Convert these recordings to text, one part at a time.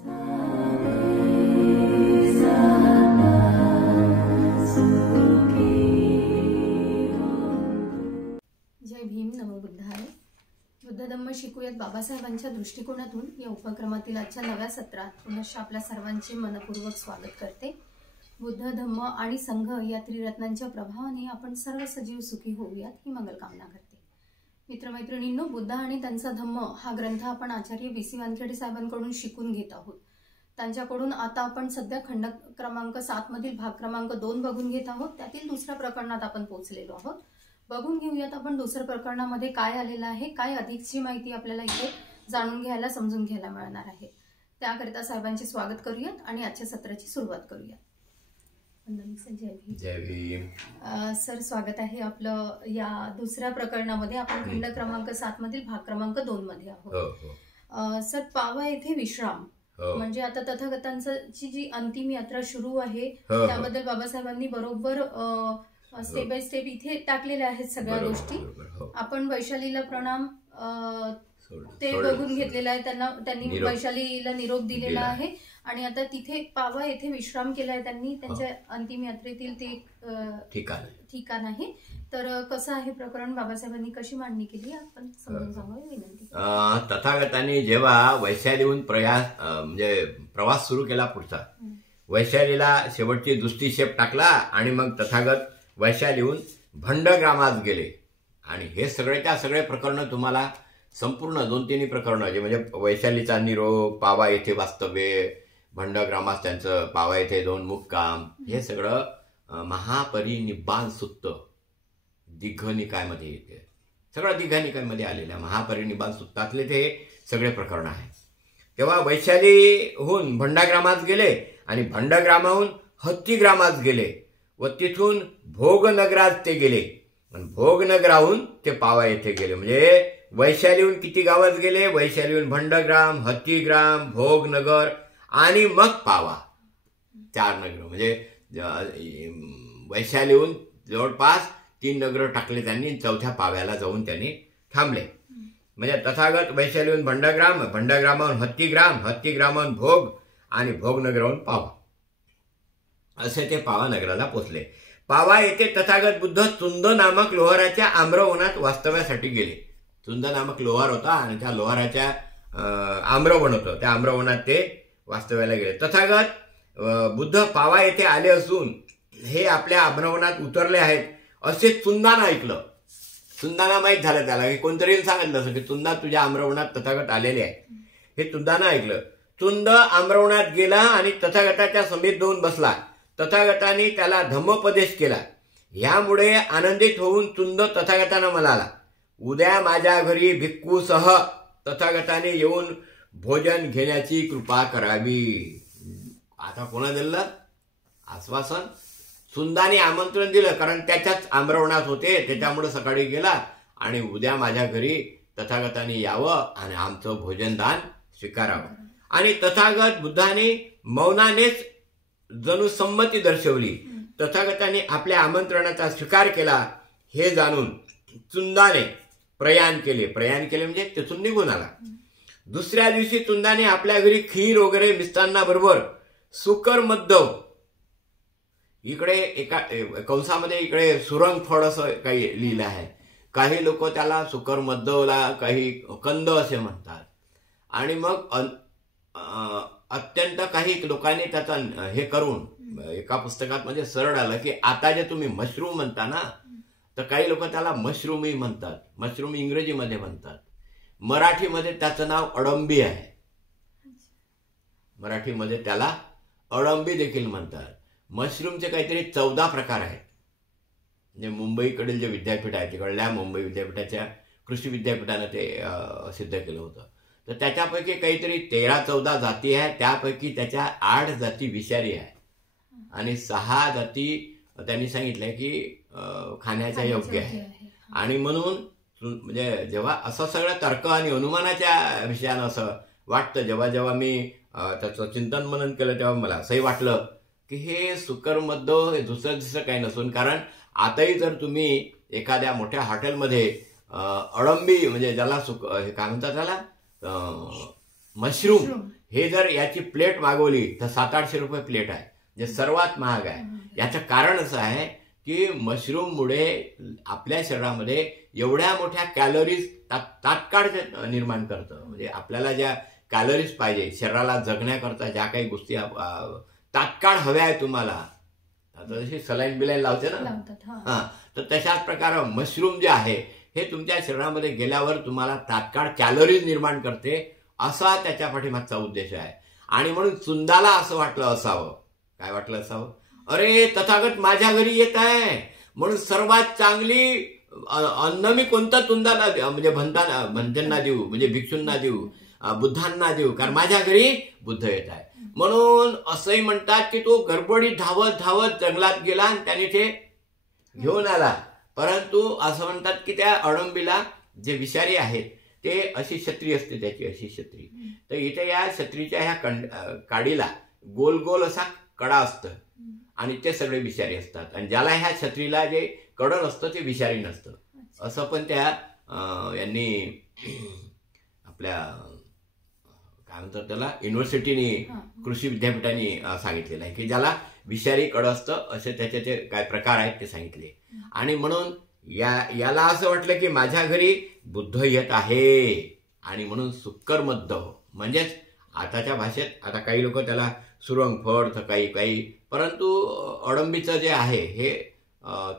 जय भीम, नमो बुद्धाय. बुद्ध धम्म शिकूयात बाबासाहेबांच्या दृष्टिकोनातून या उपक्रमातील आजच्या नव्या सत्रात पुनश्च आपल्या सर्वांचे मनपूर्वक स्वागत करते. बुद्ध धम्म आणि संघ या त्रिरत्नांच्या प्रभावाने आपण सर्व सजीव सुखी होऊयात ही मंगलकामना करते. मित्रमैत्रिणींनो, बुद्ध आणि त्यांचा धम्म हा ग्रंथ आपण आचार्य वी.सी. वानखेडे साहेबांकडून शिकून घेत आहोत. त्यांच्याकडून आता आपण सध्या खंड क्रमांक 7 मधील भाग क्रमांक 2 बघून घेत आहोत. त्यातील दुसऱ्या प्रकरणात आपण पोहोचलेलो आहोत. बघून घेऊयात आपण दुसऱ्या प्रकरणामध्ये काय आलेलं आहे, काय अधिकची माहिती आपल्याला इथे जाणून घ्यायला, समजून घ्यायला मिळणार आहे. त्याकरिता साहेबांचे स्वागत करूयात आणि आजच्या सत्राची सुरुवात करूयात. जय भीम. सर, स्वागत आहे आपलं या दुसऱ्या प्रकरणामध्ये. आपण खंड क्रमांक 7 मधील भाग क्रमांक 2 मध्ये आहोत. सर, पावा येथे विश्राम म्हणजे आता तथागतांची जी अंतिम यात्रा सुरू आहे त्याबद्दल बाबासाहेबांनी बरोबर स्टेप बाय स्टेप इथे टाकलेल्या आहेत सगळ्या गोष्टी. आपण वैशालीला प्रणाम ते बघून घेतलेलं आहे. त्यांनी वैशालीला निरोप दिलेला आहे आणि आता तिथे पावा येथे विश्राम केलाय त्यांनी. त्यांच्या अंतिम यात्रेतील ते ठिकाण आहे. तर कसं आहे प्रकरण, बाबासाहेबांनी कशी मांडणी केली आपण समजून सांगावी विनंती. तथागतांनी जेव्हा वैशालीहून म्हणजे प्रवास सुरू केला पुढचा, वैशालीला शेवटची दृष्टिक्षेप टाकला आणि मग तथागत वैशालीहून भंडग्रामात गेले. आणि हे सगळेच्या सगळे प्रकरण तुम्हाला संपूर्ण 2-3 प्रकरणं जे म्हणजे वैशालीचा निरोप, पावा येथे वास्तव्य, भंडग्रामात त्यांचं पावा येथे 2 मुक्काम, हे सगळं महापरिनिब्बाण सुत्त दीघनिकायमध्ये येते. सगळं दीघनिकायमध्ये आलेलं आहे. महापरिनिब्बाण सुत्तातले ते सगळे प्रकरण आहे. तेव्हा वैशालीहून भंडाग्रामात गेले आणि भंडग्रामाहून हत्तीग्रामात गेले व तिथून भोगनगरात ते गेले. भोगनगराहून ते पावा येथे गेले. म्हणजे वैशालीहून किती गावात गेले? वैशालीहून भंडग्राम, हत्तीग्राम, भोगनगर आणि मग पावा, 4 नगर. म्हणजे वैशालीहून जवळपास 3 नगर टाकले त्यांनी. 4थ्या पाव्याला जाऊन त्यांनी थांबले. म्हणजे तथागत वैशालीहून भंडग्राम, भंडग्रामाहून हत्तीग्राम, हत्तीग्रामाहून भोग आणि भोगनगराहून पावा, असे ते पावा नगराला पोचले. पावा येथे तथागत बुद्ध चुंद नामक लोहाराच्या आम्रवनात वास्तव्यासाठी गेले. चुंद नामक लोहार होता आणि त्या लोहाराच्या आम्रवन होतं, त्या आम्रवनात ते वास्तव्याला गेले. तथागत बुद्ध पावा येथे आले असून हे आपल्या आम्रवनात उतरले आहेत असे चुंदानं ऐकलं. चुंदाना माहीत झालं त्याला की कोणतरी सांगितलं असं की चुंदा तुझ्या आम्रवनात तथागत आलेले आहे. हे चुंदानं ऐकलं. चुंद आम्रवनात गेला आणि तथागताच्या समीप जाऊन बसला. तथागतांनी त्याला धम्मोपदेश केला. यामुळे आनंदित होऊन चुंद तथागतांना म्हणाला, उद्या माझ्या घरी भिक्खूसह तथागताने येऊन भोजन घेण्याची कृपा करावी. आता कोणा दिलं आश्वासन? चुंदाने आमंत्रण दिलं, कारण त्याच्याच आम्रवनात होते, त्याच्यामुळे सकाळी गेला आणि उद्या माझ्या घरी तथागतांनी यावं आणि आमचं भोजनदान स्वीकारावं. आणि तथागत बुद्धाने मौनानेच जणू संमती दर्शवली. तथागतांनी आपल्या आमंत्रणाचा स्वीकार केला हे जाणून चुंदाने प्रयाण केले. प्रयाण केले म्हणजे तिथून निघून आला. दुसऱ्या दिवशी चुंदाने आपल्या घरी खीर वगैरे मिष्टान्नाबरोबर सुकर मद्दव, इकडे एका कंसामध्ये इकडे सुरंग फळ असं काही लिहिलं आहे. काही लोक त्याला सुकर मद्दवला काही कंद असे म्हणतात. आणि मग अत्यंत काही लोकांनी त्याचा हे करून एका पुस्तकात म्हणजे सरळ आलं की आता जे तुम्ही मशरूम म्हणता ना, तर काही लोक त्याला मशरूमही म्हणतात. मशरूम इंग्रजीमध्ये म्हणतात. मराठीमध्ये त्याचं नाव अडंबी आहे. मराठीमध्ये त्याला अडंबी देखील म्हणतात. मशरूमचे काहीतरी 14 प्रकार आहेत. म्हणजे मुंबईकडील जे विद्यापीठ आहे तिकडल्या मुंबई विद्यापीठाच्या कृषी विद्यापीठानं ते सिद्ध केलं होतं. तर त्याच्यापैकी काहीतरी 13-14 जाती आहेत. त्यापैकी त्याच्या 8 जाती विषारी आहेत आणि 6 जाती त्यांनी सांगितल्या की खाण्याच्या योग्य आहे. आणि म्हणून म्हणजे जेव्हा असं सगळं तर्क आणि अनुमानाच्या विषयानं असं वाटतं, जेव्हा जेव्हा मी त्याचं चिंतन मनन केलं तेव्हा मला असंही वाटलं की हे सुकरमद्दव हे दुसरं काही नसून, कारण आताही जर तुम्ही एखाद्या मोठ्या हॉटेलमध्ये अडंबी म्हणजे ज्याला हे काय म्हणतात त्याला मशरूम हे जर याची प्लेट मागवली तर 700-800 रुपये प्लेट आहे, जे सर्वात महाग आहे. याचं कारण असं आहे की मशरूममुळे आपल्या शरीरामध्ये एवढ्या मोठ्या कॅलरीज तात्काळ निर्माण करतं. म्हणजे आपल्याला ज्या कॅलरीज पाहिजे शरीराला जगण्याकरता, ज्या काही गोष्टी तात्काळ हव्या आहे तुम्हाला, आता जशी सलाईन बिलाईन लावते ना, तर तशाच प्रकारे मशरूम जे आहे हे तुमच्या शरीरामध्ये गेल्यावर तुम्हाला तात्काळ कॅलरीज निर्माण करते, असा त्याच्या पाठीमागचा उद्देश आहे. आणि म्हणून चुंदाला असं वाटलं असावं. काय वाटलं असावं? अरे तथागत माझ्या घरी येत आहे म्हणून सर्वात चांगली अन्न मी कोणतं तुंदाला म्हणजे भंत्यांना देऊ, म्हणजे भिक्षूंना देऊ, बुद्धांना देऊ, कारण माझ्या घरी बुद्ध येत आहे. म्हणून असंही म्हणतात की तो गडबडीत धावत धावत जंगलात गेला आणि त्याने ते घेऊन आला. परंतु असं म्हणतात की त्या अडंबीला जे विषारी आहेत ते अशी छत्री असते, त्याची अशी छत्री. तर इथे या छत्रीच्या ह्या काडीला गोल गोल असा कडा असतं आणि ते सगळे विषारी असतात. आणि ज्याला ह्या छत्रीला जे कडं नसतं ते विषारी नसतं, असं पण त्या यांनी आपल्या काय म्हणतात त्याला युनिव्हर्सिटीनी, कृषी विद्यापीठाने सांगितलेलं आहे की ज्याला विषारी कडं असतं असे त्याचे जे काय प्रकार आहेत ते सांगितले. आणि म्हणून याला असं वाटलं की माझ्या घरी बुद्ध येत आहे, आणि म्हणून सुक्कर मद्द, म्हणजेच आताच्या भाषेत आता काही लोक त्याला सुरंग फळ तर काही, परंतु अडंबीचं जे आहे हे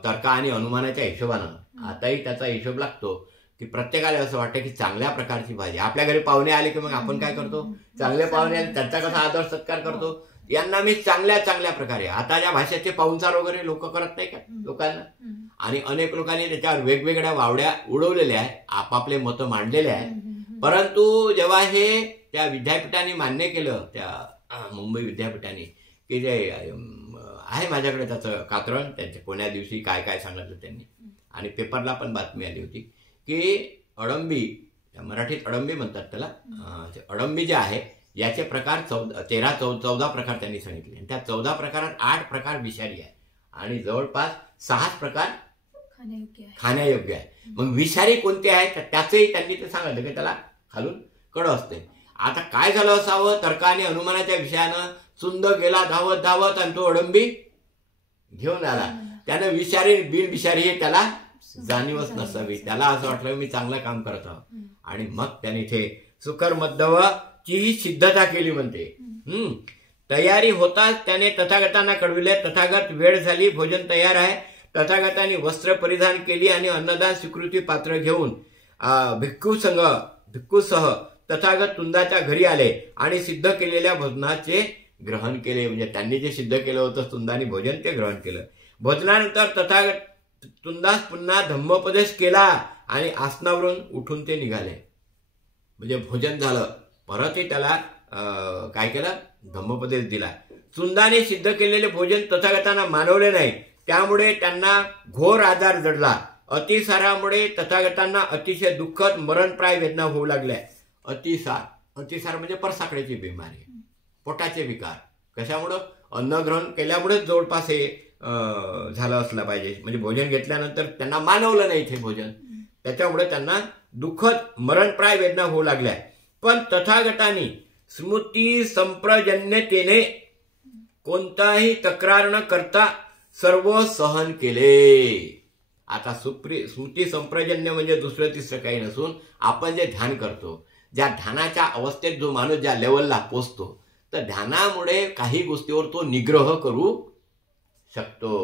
तर्क आणि अनुमानाच्या हिशोबानं आताही त्याचा हिशोब लागतो की प्रत्येकाला असं वाटतं की चांगल्या प्रकारची भाजी. आपल्या घरी पाहुणे आले की मग आपण काय करतो, चांगले पाहुणे आले त्यांचा कसा आदर सत्कार करतो, यांना मी चांगल्या प्रकारे. आताच्या भाषेचे पाहुणचार वगैरे लोक करत नाही का लोकांना, आणि अनेक लोकांनी त्याच्यावर वेगवेगळ्या वावड्या उडवलेल्या आहेत, आपापले मतं मांडलेले आहेत. परंतु जेव्हा हे त्या विद्यापीठाने मान्य केलं, त्या मुंबई विद्यापीठाने, की जे आहे माझ्याकडे त्याचं कात्रण, त्यांच्या कोण्या दिवशी काय काय सांगितलं त्यांनी, आणि पेपरला पण बातमी आली होती की अडंबी, मराठीत अडंबी म्हणतात त्याला, अडंबी जे आहे याचे प्रकार 14 प्रकार त्यांनी सांगितले. आणि त्या 14 प्रकारात 8 प्रकार विषारी आहे आणि जवळपास 6 प्रकार खाण्यायोग्य आहे. मग विषारी कोणते आहेत त्याचंही त्यांनी ते सांगितलं की त्याला खालून कडं असते. आता काय झालं असावं, तर्क आणि अनुमानाच्या विषयानं चुंद गेला धावत धावत आणि तो अडंबी घेऊन आला. त्यानं विषारी बिनविषारी हे त्याला जाणीवच नसावी. त्याला असं वाटलं मी चांगलं काम करत आहोत, आणि मग त्याने ते सुकर मद्धव ची सिद्धता केली म्हणते. तयारी होताच त्याने तथागतांना कळविले, तथागत वेळ झाली, भोजन तयार आहे. तथागतांनी वस्त्र परिधान केली आणि अन्नदान स्वीकृती पात्र घेऊन भिक्खूसह तथागत तुंदाच्या घरी आले आणि सिद्ध केलेल्या भोजनाचे ग्रहण केले. म्हणजे त्यांनी जे सिद्ध केलं होतं तुंदानी भोजन ते ग्रहण केलं. भोजनानंतर तथागत तुंदास पुन्हा धम्मोपदेश केला आणि आसनावरून उठून ते निघाले. म्हणजे भोजन झालं, परतही त्याला काय केलं, धम्मोपदेश दिला. तुंदाने सिद्ध केलेले भोजन तथागतांना मानवले नाही, त्यामुळे त्यांना घोर आजार जडला. अतिसारामुळे तथागतांना अतिशय दुःखद मरणप्राय वेदना होऊ लागल्या. अतिसार म्हणजे परसाकड्याची बिमारी, पोटाचे विकार. कशामुळं? अन्नग्रहण केल्यामुळेच जवळपास हे झालं असलं पाहिजे. म्हणजे भोजन घेतल्यानंतर त्यांना मानवलं नाही इथे भोजन, त्याच्यामुळे त्यांना दुःखद मरणप्राय वेदना होऊ लागल्या. पण तथागतांनी स्मृती संप्रजन्यतेने कोणताही तक्रार न करता सर्व सहन केले. आता स्मृती संप्रजन्य म्हणजे दुसरं तिसरं काही नसून आपण जे ध्यान करतो, ज्या ध्यानाच्या अवस्थेत जो माणूस ज्या लेवलला पोचतो, तर ध्यानामुळे काही गोष्टीवर तो निग्रह करू शकतो.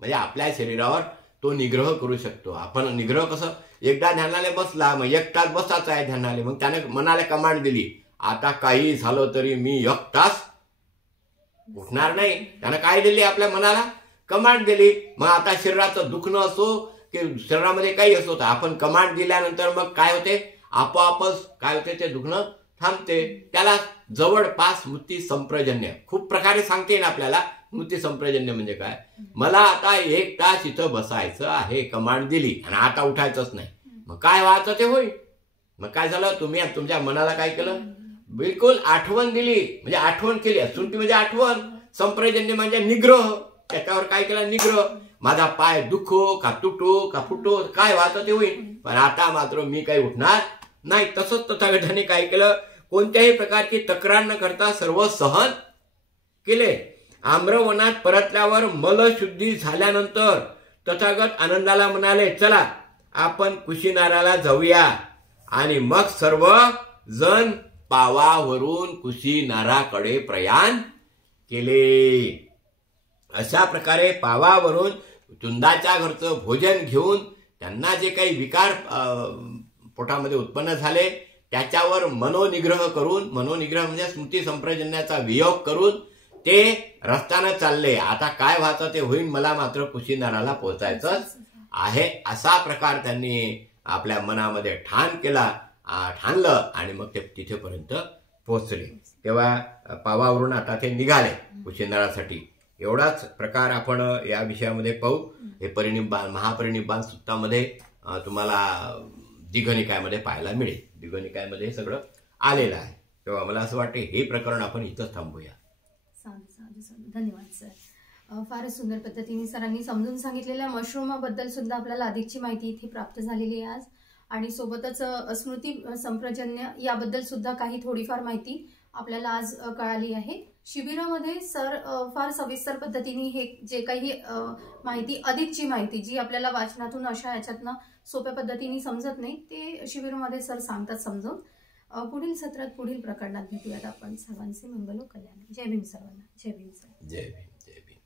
म्हणजे आपल्या शरीरावर तो निग्रह करू शकतो. आपण निग्रह कसं, एकदा ध्यानाला बसला मग 1 तास बसायचा आहे ध्यानाला, मग त्याने मनाला कमांड दिली आता काही झालं तरी मी 1 तास उठणार नाही. त्यानं काय दिली, आपल्या मनाला कमांड दिली. मग आता शरीराचं दुखणं असो की शरीरामध्ये काही असो, तर आपण कमांड दिल्यानंतर मग काय होते, आपोआपच काय होते, ते दुखणं थांबते. त्याला जवळपास स्मृती संप्रजन्य खूप प्रकारे सांगते ना आपल्याला. स्मृती संप्रजन्य म्हणजे काय, मला आता 1 तास इथं बसायचं आहे, कमांड दिली आणि आता उठायचंच नाही, मग काय व्हायचं ते होईल. मग काय झालं, तुम्ही तुमच्या मनाला काय केलं, बिलकुल आठवण दिली, म्हणजे आठवण केली. स्मृती म्हणजे आठवण, संप्रजन्य म्हणजे निग्रह. त्याच्यावर काय केलं, निग्रह. माझा पाय दुखो का तुटो का फुटो, काय व्हायचं ते होईल, पण आता मात्र मी काही उठणार नाही. तसंच तथागतांनी काय केलं, कोणत्याही प्रकारची तक्रार न करता सर्व सहन केले. आम्रवनात परतल्यावर मलशुद्धी झाल्यानंतर तथागत आनंदाला म्हणाले, चला आपण कुशीनाराला जाऊया. आणि मग सर्व जण पावावरून कुशीनाराकडे प्रयाण केले. अशा प्रकारे पावावरून चुंदाच्या घरचं भोजन घेऊन त्यांना जे काही विकार पोटामध्ये उत्पन्न झाले त्याच्यावर मनोनिग्रह करून, मनोनिग्रह म्हणजे स्मृती संप्रजन्याचा वियोग करून ते रस्त्यानं चालले. आता काय व्हायचं ते होईल, मला मात्र कुशीनाराला पोहोचायचं आहे, असा प्रकार त्यांनी आपल्या मनामध्ये ठाणलं आणि मग ते तिथेपर्यंत पोहोचले. तेव्हा पावावरून आता ते निघाले कुशीनारासाठी. एवढाच प्रकार आपण या विषयामध्ये पाहू. हे परिनिब्बाण, महापरिनिब्बाण सुत्तामध्ये तुम्हाला दीघनिकायमध्ये पाहायला मिळेल. दीघनिकायमध्ये हे सगळं आलेलं आहे. तेव्हा मला असं वाटतं हे प्रकरण आपण इथंच थांबूया. धन्यवाद सर. फारच सुंदर पद्धतीने सरांनी समजून सांगितलेल्या मशरूमाबद्दल सुद्धा आपल्याला अधिकची माहिती इथे प्राप्त झालेली आहे आज. आणि सोबतच स्मृती संप्रजन्य याबद्दल सुद्धा काही थोडीफार माहिती आपल्याला आज कळाली आहे. शिबिरामध्ये सर फार सविस्तर पद्धतीने हे जे काही माहिती, अधिकची माहिती जी आपल्याला वाचनातून अशा याच्यातनं सोप्या पद्धतीने समजत नाही, ते शिबिरामध्ये सर सांगतात समजावून. पुढील सत्रात पुढील प्रकरणात भेटूयात आपण. सर्वांचे मंगल कल्याण. जय भीम सर्वांना. जय भीम सर. जय भीम. जय भीम.